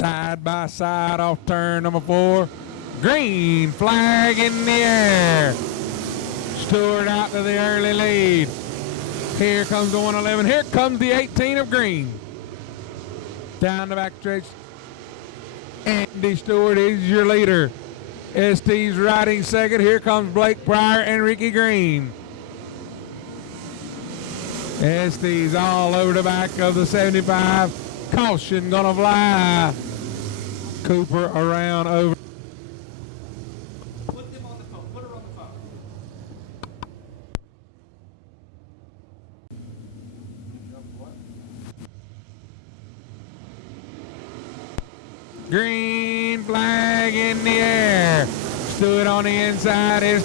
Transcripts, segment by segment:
Side by side off turn number 4. Green flag in the air. Stewart out to the early lead. Here comes the 111. Here comes the 18 of green. Down the back stretch. Andy Stewart is your leader. ST's riding second. Here comes Blake Pryor and Ricky Green. ST's all over the back of the 75. Caution gonna fly. Cooper around over. Put them on the phone. Put her on the phone. Green flag in the air. Stewart on the inside is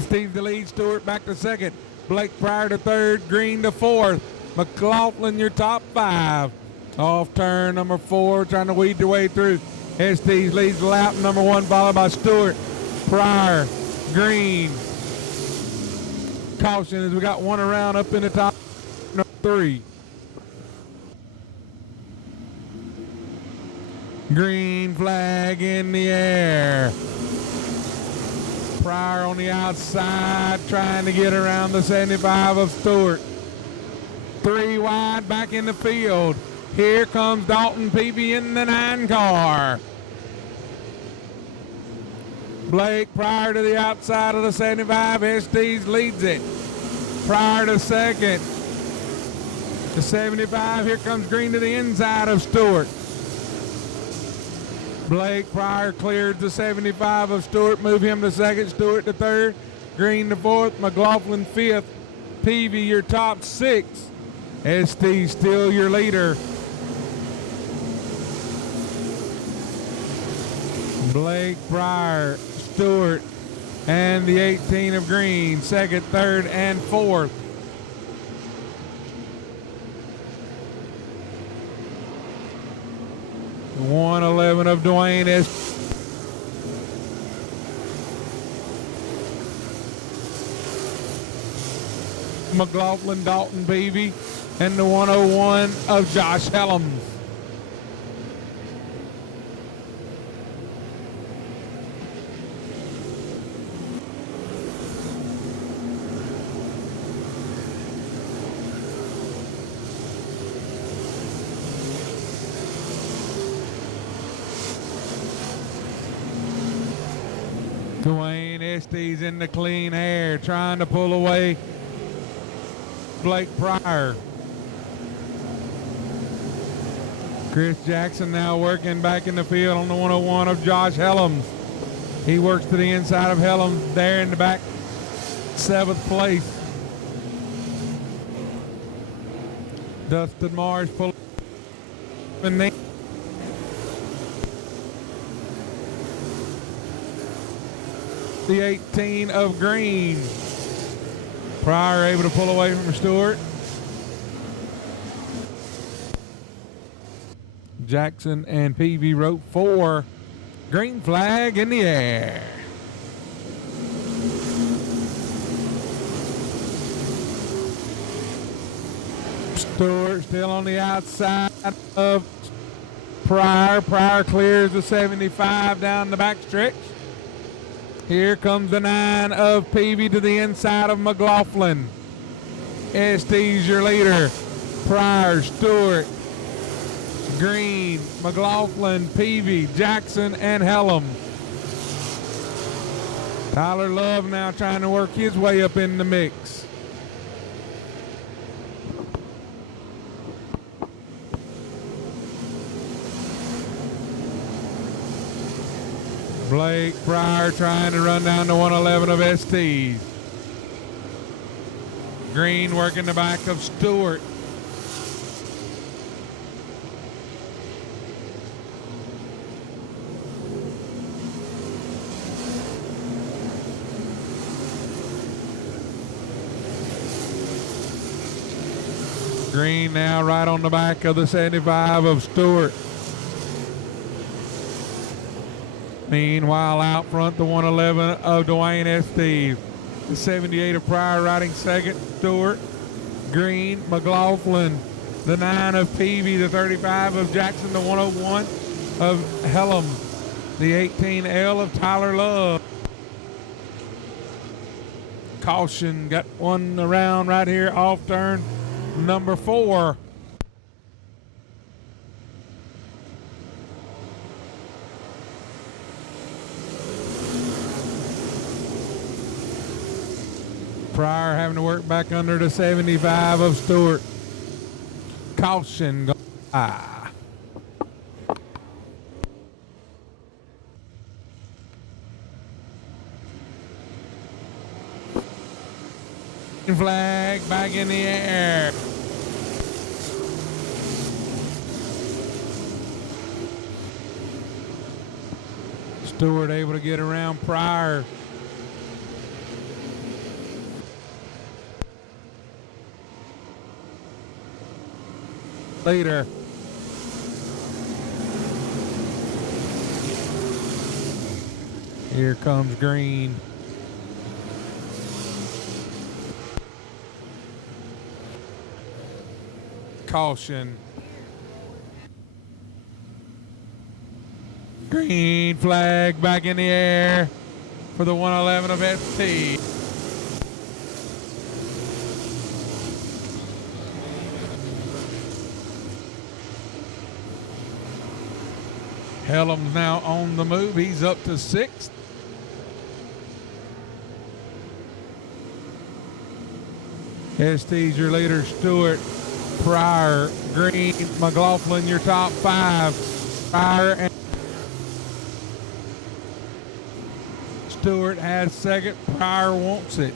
Steve the lead. Stewart back to second. Blake Pryor to third. Green to fourth. McLaughlin your top 5. Off turn number 4, trying to weed their way through. ST's leads lap number 1, followed by Stewart, Pryor, Green. Caution as we got one around up in the top, number 3. Green flag in the air. Pryor on the outside, trying to get around the 75 of Stewart. 3 wide back in the field. Here comes Dalton Peavy in the 9 car. Blake Pryor to the outside of the 75. ST's leads it. Pryor to second. The 75. Here comes Green to the inside of Stewart. Blake Pryor cleared the 75 of Stewart. Move him to second. Stewart to third. Green to fourth. McLaughlin fifth. Peavy your top 6. ST still your leader. Blake Pryor, Stewart, and the 18 of green, second, third, and fourth. The 111 of Dwayne is McLaughlin, Dalton Beebe, and the 101 of Josh Helms. Dwayne Estes in the clean air, trying to pull away Blake Pryor. Chris Jackson now working back in the field on the 101 of Josh Helms. He works to the inside of Helms there in the back, 7th place. Dustin Marsh pulling in the the 18 of green. Pryor able to pull away from Stewart. Jackson and Peavy wrote 4. Green flag in the air. Stewart still on the outside of Pryor. Pryor clears the 75 down the back stretch. Here comes the 9 of Peavy to the inside of McLaughlin. ST's your leader. Pryor, Stewart, Green, McLaughlin, Peavy, Jackson, and Helm. Tyler Love now trying to work his way up in the mix. Blake Pryor trying to run down the 111 of STs. Green working the back of Stewart. Green now right on the back of the 75 of Stewart. Meanwhile, out front, the 111 of Dwayne Estes. The 78 of Pryor riding second. Stewart. Green, McLaughlin. The 9 of Peavy, the 35 of Jackson, the 101 of Hellam, the 18L of Tyler Love. Caution, got one around right here off turn number 4. Pryor having to work back under the 75 of Stewart. Caution, go high. Flag back in the air. Stewart able to get around Pryor. Later. Here comes Green. Caution. Green flag back in the air for the 111 of ST. Hellam's now on the move. He's up to 6th. ST's your leader, Stewart, Pryor, Green, McLaughlin, your top 5. Pryor and Stewart has 2nd. Pryor wants it.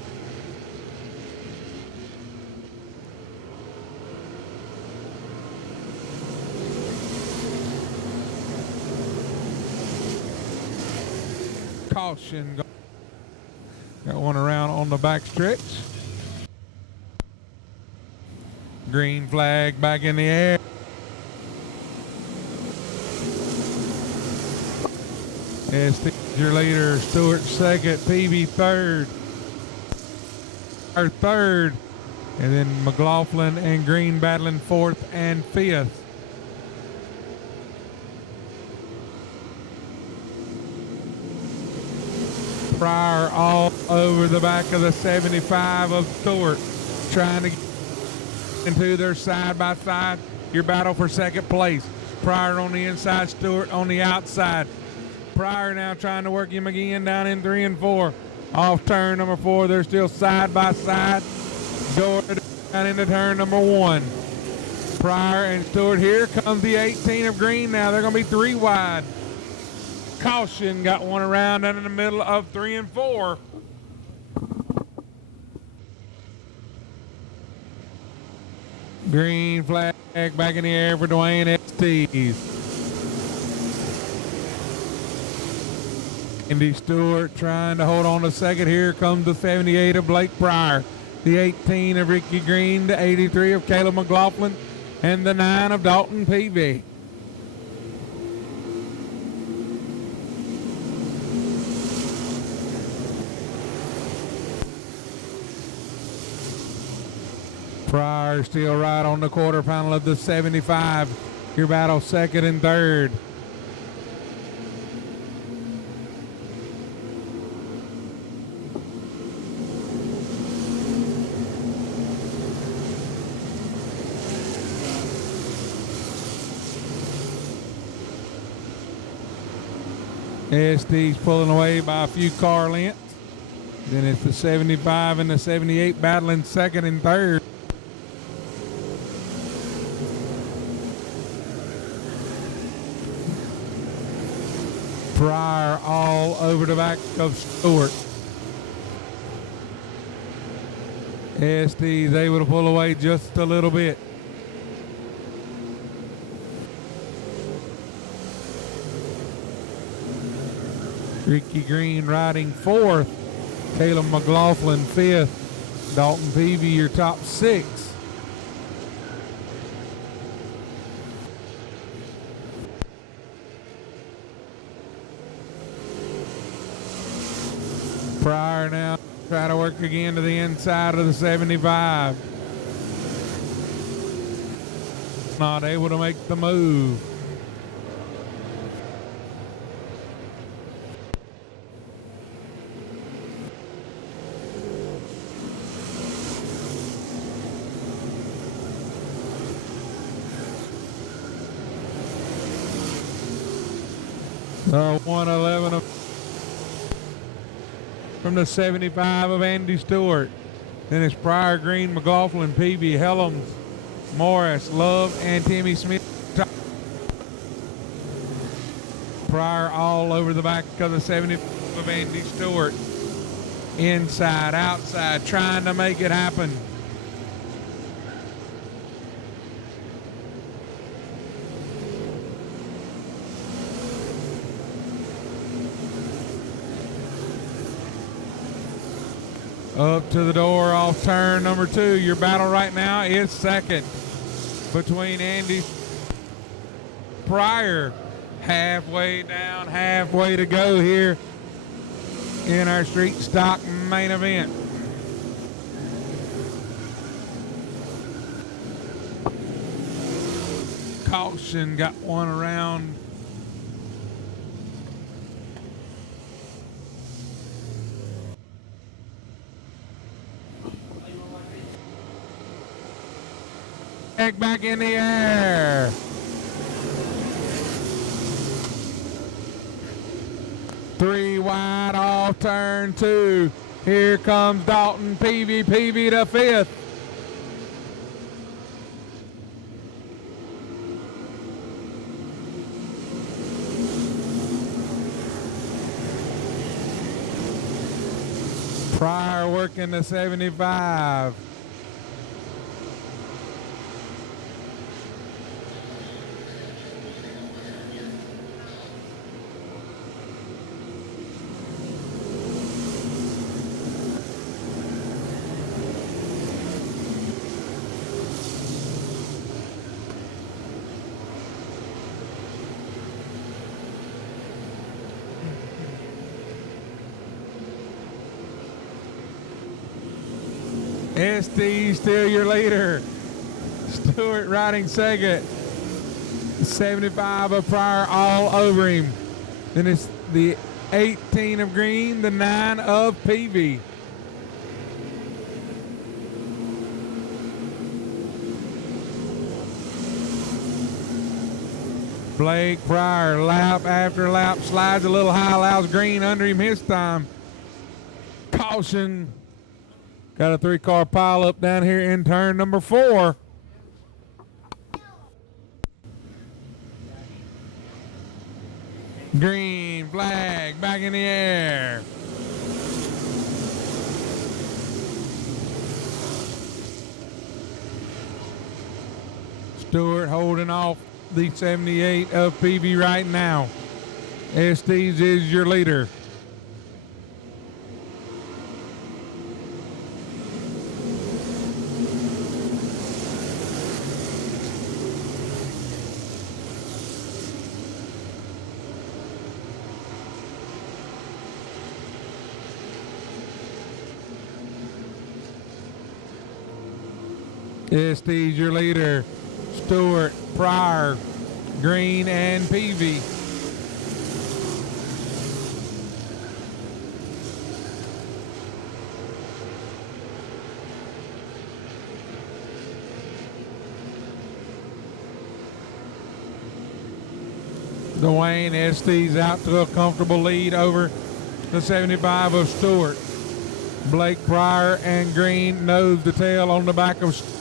Caution. Got one around on the back stretch. Green flag back in the air. ST your leader, Stewart 2nd, Peavy 3rd. Or 3rd. And then McLaughlin and Green battling 4th and 5th. Pryor all over the back of the 75 of Stewart, trying to get into their side by side. Your battle for 2nd place. Pryor on the inside, Stewart on the outside. Pryor now trying to work him again down in 3 and 4. Off turn number 4, they're still side by side. Going down into turn number 1. Pryor and Stewart. Here comes the 18 of Green now. They're going to be 3 wide. Caution, got one around down in the middle of 3 and 4. Green flag back in the air for Dwayne STs. Andy Stewart trying to hold on to 2nd. Here comes the 78 of Blake Pryor, the 18 of Ricky Green, the 83 of Caleb McLaughlin, and the 9 of Dalton Peavy. Pryor still right on the quarter panel of the 75. Your battle 2nd and 3rd. ST's pulling away by a few car lengths. Then it's the 75 and the 78 battling 2nd and 3rd. Pryor all over the back of Stewart. ST's able to pull away just a little bit. Ricky Green riding 4th. Caleb McLaughlin 5th. Dalton Peavy your top 6. Pryor now try to work again to the inside of the 75. not able to make the move. The 111 from the 75 of Andy Stewart. Then it's Pryor, Green, McLaughlin, Peavy, Helms, Morris, Love, and Timmy Smith. Pryor all over the back of the 75 of Andy Stewart. Inside, outside, trying to make it happen. Up to the door off turn number 2. Your battle right now is second between Andy Pryor. Halfway down, halfway to go here in our street stock main event. Caution, got one around. Back in the air. Three wide off turn 2. Here comes Dalton Peavy. Peavy to 5th. Pryor working the 75. SD still your leader. Stewart riding second. 75 of Pryor all over him. Then it's the 18 of Green, the 9 of Peavy. Blake Pryor, lap after lap, slides a little high, allows Green under him his time. Caution. Got a 3-car pile up down here in turn number 4. Green flag back in the air. Stewart holding off the 78 of Peavy right now. Estes is your leader. Estes your leader. Stewart, Pryor, Green, and Peavy. Dwayne Estes out to a comfortable lead over the 75 of Stewart. Blake Pryor and Green nose to tail on the back of Stewart.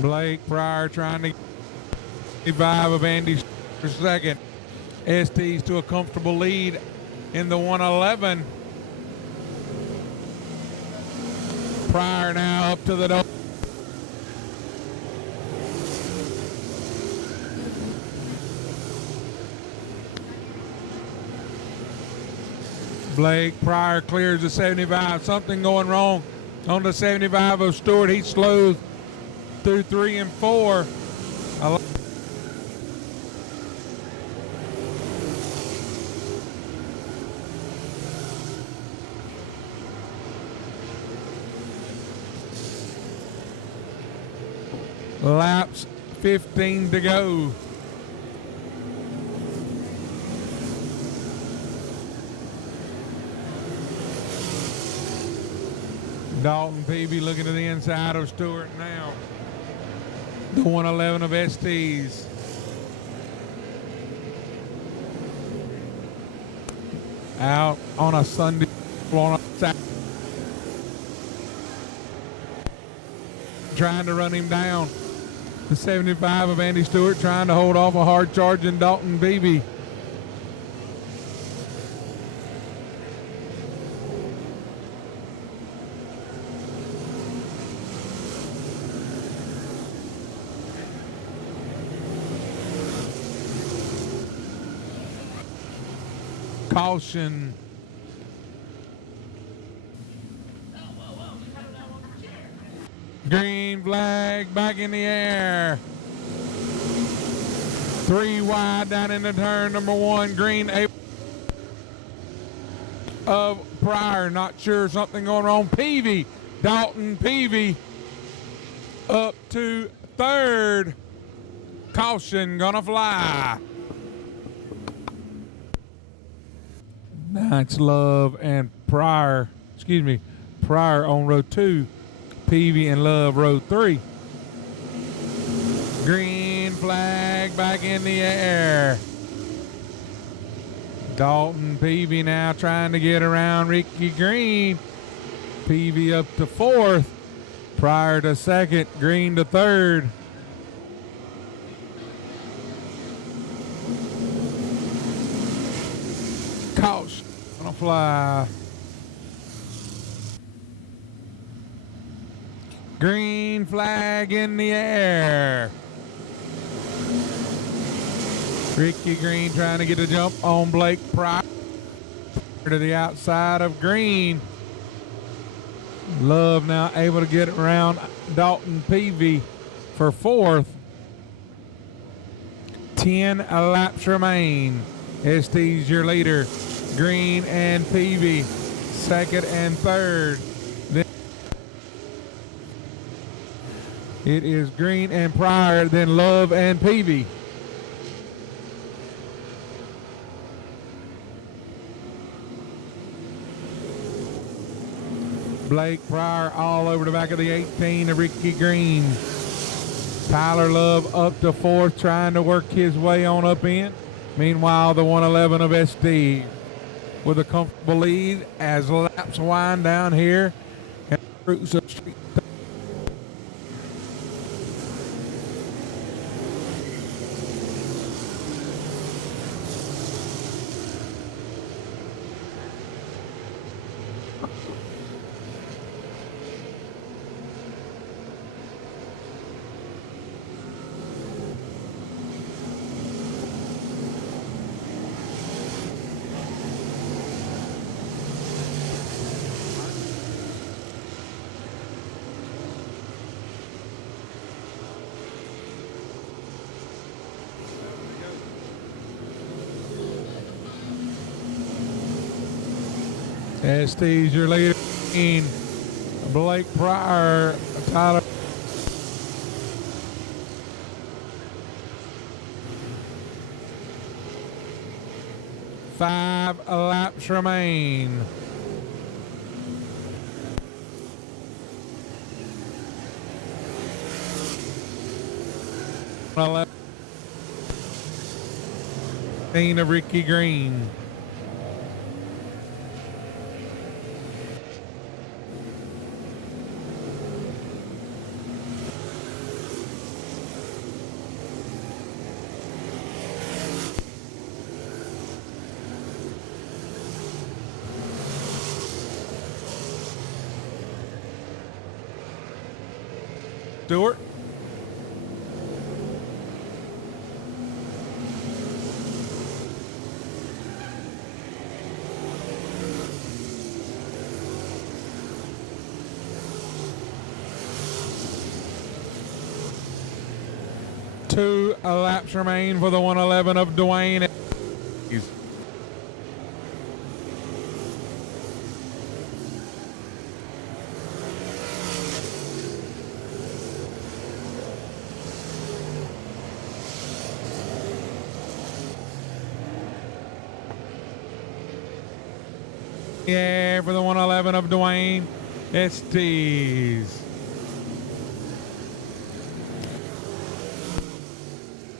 Blake Pryor trying to get 5 of Andy for second. Estes to a comfortable lead in the 111. Pryor now up to the door. Blake Pryor clears the 75. Something going wrong on the 75 of Stewart. He slows through 3 and 4. Laps 15 to go. Dalton Peavy looking to the inside of Stewart now. The 111 of STs. Out on a Sunday, on a Saturday. Trying to run him down. The 75 of Andy Stewart trying to hold off a hard charging Dalton Peavy. Caution. Green flag back in the air. 3 wide down into turn number 1. Green of Pryor. Not sure, something going wrong. Peavy. Dalton Peavy up to 3rd. Caution gonna fly. That's Love and Pryor. Excuse me. Pryor on row 2. Peavy and Love row 3. Green flag back in the air. Dalton Peavy now trying to get around Ricky Green. Peavy up to 4th. Pryor to 2nd. Green to 3rd. Caution gonna fly. Green flag in the air. Ricky Green trying to get a jump on Blake Pryor to the outside of Green. Love now able to get around Dalton Peavy for 4th. 10 laps remain. ST's your leader. Green and Peavy, 2nd and 3rd. Then it is Green and Pryor, then Love and Peavy. Blake Pryor all over the back of the 18 of Ricky Green. Tyler Love up to 4th, trying to work his way on up in. Meanwhile, the 111 of SD with a comfortable lead as laps wind down here at Roots of Street. ST's your leader. Blake Pryor, Tyler. Five laps remain. Of Ricky Green. Stewart. 2 laps remain for the 111 of Dwayne. Yeah, for the 111 of Dwayne Estes.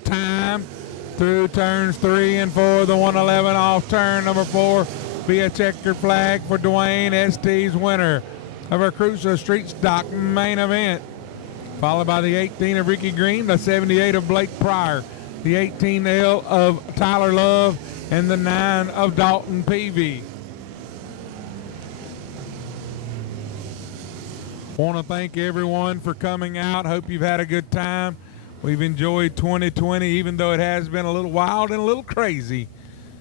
Time through turns 3 and 4. The 111 off turn number 4. Be a checkered flag for Dwayne Estes, winner of our Cruiser Street Stock main event. Followed by the 18 of Ricky Green, the 78 of Blake Pryor, the 18L of Tyler Love, and the 9 of Dalton Peavy. Want to thank everyone for coming out. Hope you've had a good time. We've enjoyed 2020, even though it has been a little wild and a little crazy.